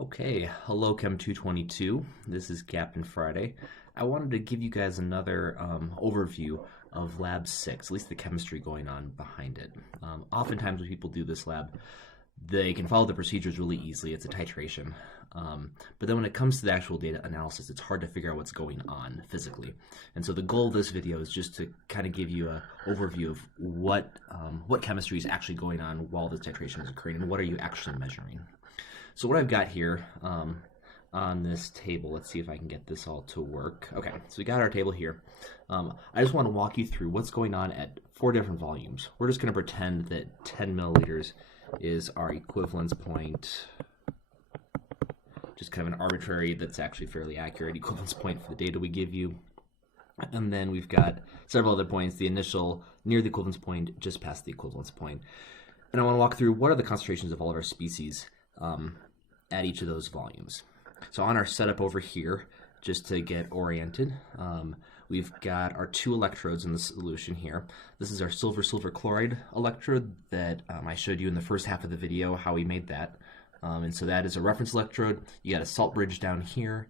Okay, hello Chem 222. This is Captain Friday. I wanted to give you guys another overview of Lab 6, at least the chemistry going on behind it. Oftentimes when people do this lab, they can follow the procedures really easily. It's a titration. But then when it comes to the actual data analysis, it's hard to figure out what's going on physically. And so the goal of this video is just to kind of give you an overview of what chemistry is actually going on while this titration is occurring and what are you actually measuring. So what I've got here on this table, let's see if I can get this all to work. Okay, so we got our table here. I just want to walk you through what's going on at 4 different volumes. We're just going to pretend that 10 milliliters is our equivalence point, just kind of an arbitrary, that's actually fairly accurate equivalence point for the data we give you. And then we've got several other points, the initial, near the equivalence point, just past the equivalence point. And I want to walk through what are the concentrations of all of our species at each of those volumes. So on our setup over here, just to get oriented, we've got our 2 electrodes in the solution here. This is our silver-silver chloride electrode that I showed you in the first half of the video how we made that. And so that is a reference electrode. You got a salt bridge down here.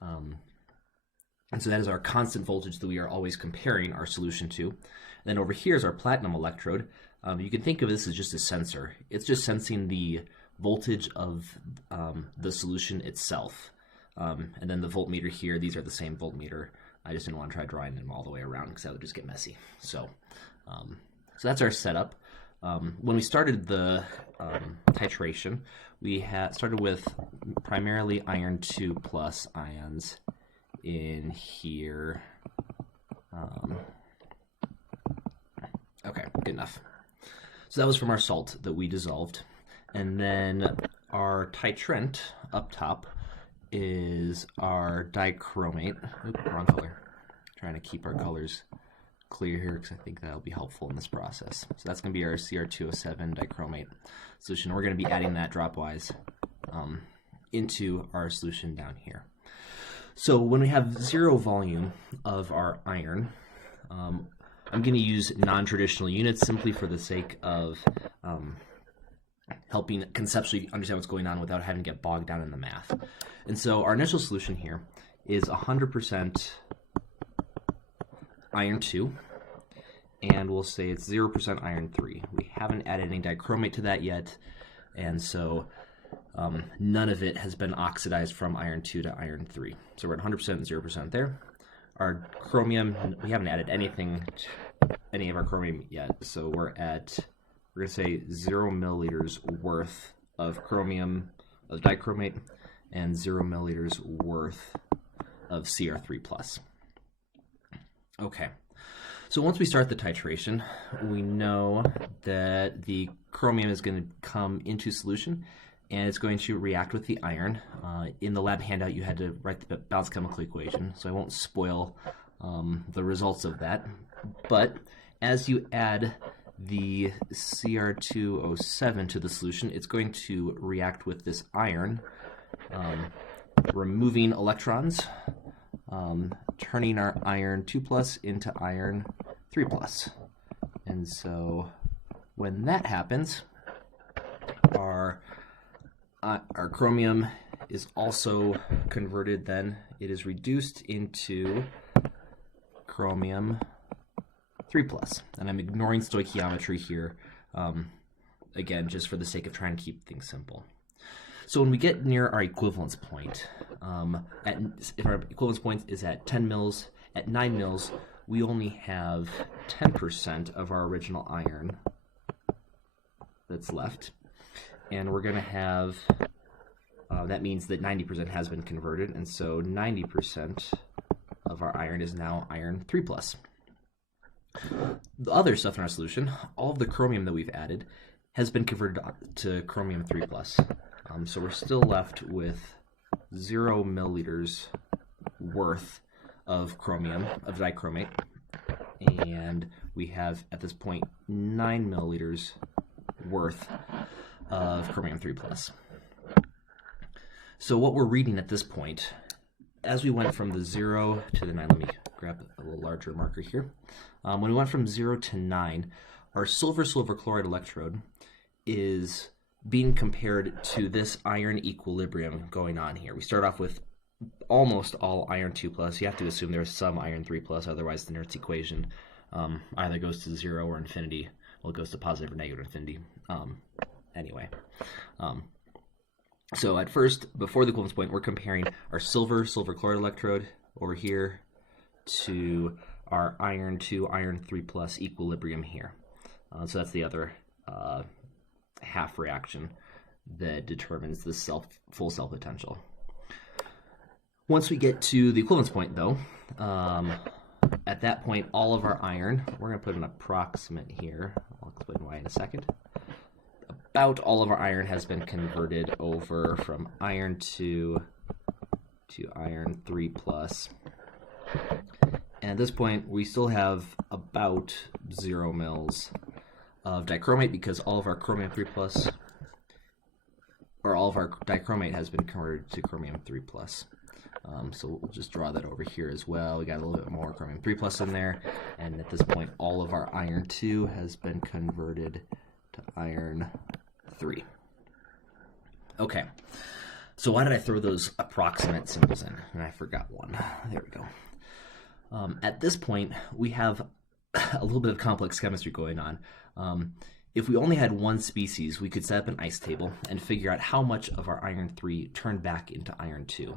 And so that is our constant voltage that we are always comparing our solution to. And then over here is our platinum electrode. You can think of this as just a sensor. It's just sensing the voltage of the solution itself. And then the voltmeter here, these are the same voltmeter. I just didn't want to try drawing them all the way around because that would just get messy. So that's our setup. When we started the titration, we had started with primarily iron 2 plus ions in here. Okay, good enough. So that was from our salt that we dissolved. And then our titrant up top is our dichromate. Oops, wrong color. Trying to keep our colors clear here because I think that'll be helpful in this process. So that's going to be our Cr2O7 dichromate solution. We're going to be adding that dropwise into our solution down here. So when we have 0 volume of our iron, I'm going to use non-traditional units simply for the sake of helping conceptually understand what's going on without having to get bogged down in the math. And so our initial solution here is 100% iron 2, and we'll say it's 0% iron 3. We haven't added any dichromate to that yet, and so none of it has been oxidized from iron 2 to iron 3. So we're at 100% and 0% there. Our chromium, we haven't added anything to any of our chromium yet, so we're going to say 0 milliliters worth of chromium, of dichromate, and 0 milliliters worth of Cr3+. Okay, so once we start the titration, we know that the chromium is going to come into solution, and it's going to react with the iron. In the lab handout, you had to write the balanced chemical equation, so I won't spoil the results of that. But as you add the Cr2O7 to the solution, it's going to react with this iron, removing electrons, turning our iron 2 plus into iron 3 plus. And so when that happens, our chromium is also converted, then it is reduced into chromium 3 plus. And I'm ignoring stoichiometry here, again, just for the sake of trying to keep things simple. So when we get near our equivalence point, if our equivalence point is at 10 mils, at 9 mils, we only have 10% of our original iron that's left. And we're going to have, that means that 90% has been converted, and so 90% of our iron is now iron 3 plus. The other stuff in our solution, all of the chromium that we've added, has been converted to chromium 3 plus. So we're still left with 0 milliliters worth of chromium, of dichromate, and we have at this point 9 milliliters worth of chromium 3 plus. So what we're reading at this point, as we went from the 0 to the 9, let me grab a little larger marker here. When we went from 0 to 9, our silver-silver chloride electrode is being compared to this iron equilibrium going on here. We start off with almost all iron 2+. You have to assume there's some iron 3+, otherwise the Nernst equation either goes to 0 or infinity. Well, it goes to positive or negative infinity. Anyway. So at first, before the equivalence point, we're comparing our silver chloride electrode over here to our iron 2, iron 3+ equilibrium here. So that's the other half reaction that determines the full cell potential. Once we get to the equivalence point, though, at that point, all of our iron, we're going to put an approximate here. I'll explain why in a second. About all of our iron has been converted over from iron 2 to iron 3+. And at this point, we still have about 0 mils of dichromate because all of our chromium 3+, or all of our dichromate has been converted to chromium 3+. So we'll just draw that over here as well. We got a little bit more chromium 3+ in there, and at this point, all of our iron 2 has been converted to iron 3. Okay, so why did I throw those approximate symbols in? And I forgot one. There we go. At this point, we have a little bit of complex chemistry going on. If we only had one species, we could set up an ice table and figure out how much of our iron 3 turned back into iron 2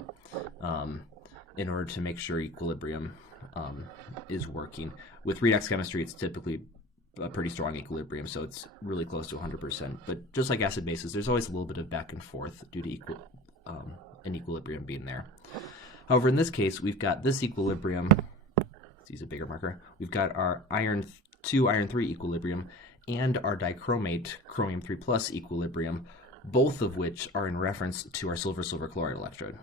in order to make sure equilibrium is working. With redox chemistry, it's typically a pretty strong equilibrium, so it's really close to 100%. But just like acid bases, there's always a little bit of back and forth due to an equilibrium being there. However, in this case, we've got this equilibrium. Let's use a bigger marker. We've got our iron 2, iron 3 equilibrium and our dichromate chromium 3+ equilibrium, both of which are in reference to our silver chloride electrode.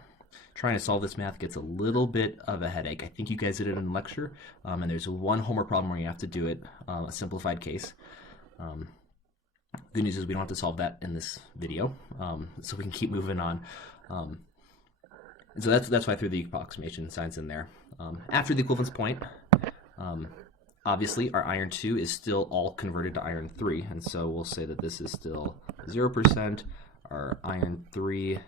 Trying to solve this math gets a little bit of a headache. I think you guys did it in lecture, and there's one homework problem where you have to do it, a simplified case. Good news is we don't have to solve that in this video, so we can keep moving on. And so that's why I threw the approximation signs in there. After the equivalence point, obviously our iron 2 is still all converted to iron 3, and so we'll say that this is still 0%. Our iron 3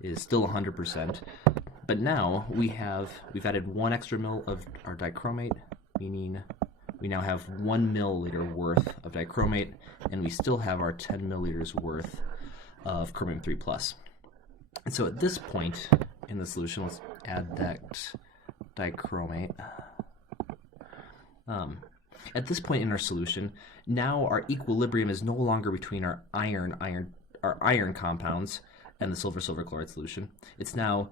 is still 100%, but now we've added 1 extra mil of our dichromate, meaning we now have 1 milliliter worth of dichromate, and we still have our 10 milliliters worth of chromium 3+. And so at this point in the solution, let's add that dichromate. At this point in our solution, now our equilibrium is no longer between our iron compounds and the silver chloride solution. It's now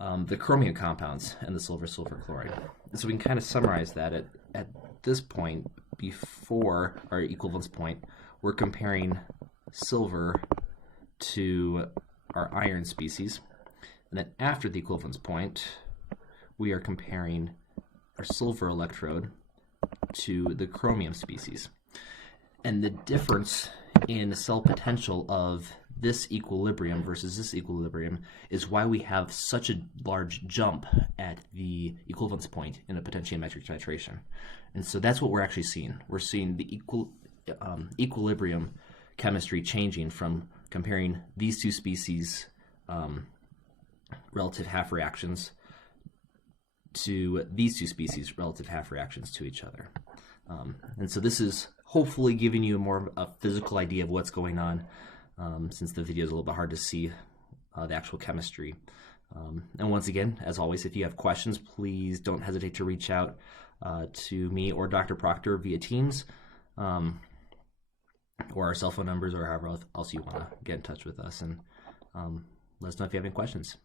the chromium compounds and the silver chloride. And so we can kind of summarize that at this point, before our equivalence point, we're comparing silver to our iron species. And then after the equivalence point, we are comparing our silver electrode to the chromium species. And the difference in cell potential of this equilibrium versus this equilibrium is why we have such a large jump at the equivalence point in a potentiometric titration. And so that's what we're actually seeing. We're seeing the equilibrium chemistry changing from comparing these two species relative half reactions to these two species relative half reactions to each other. And so this is hopefully giving you more of a physical idea of what's going on, since the video is a little bit hard to see the actual chemistry. And once again, as always, if you have questions, please don't hesitate to reach out to me or Dr. Proctor via Teams, or our cell phone numbers, or however else you want to get in touch with us, and let us know if you have any questions.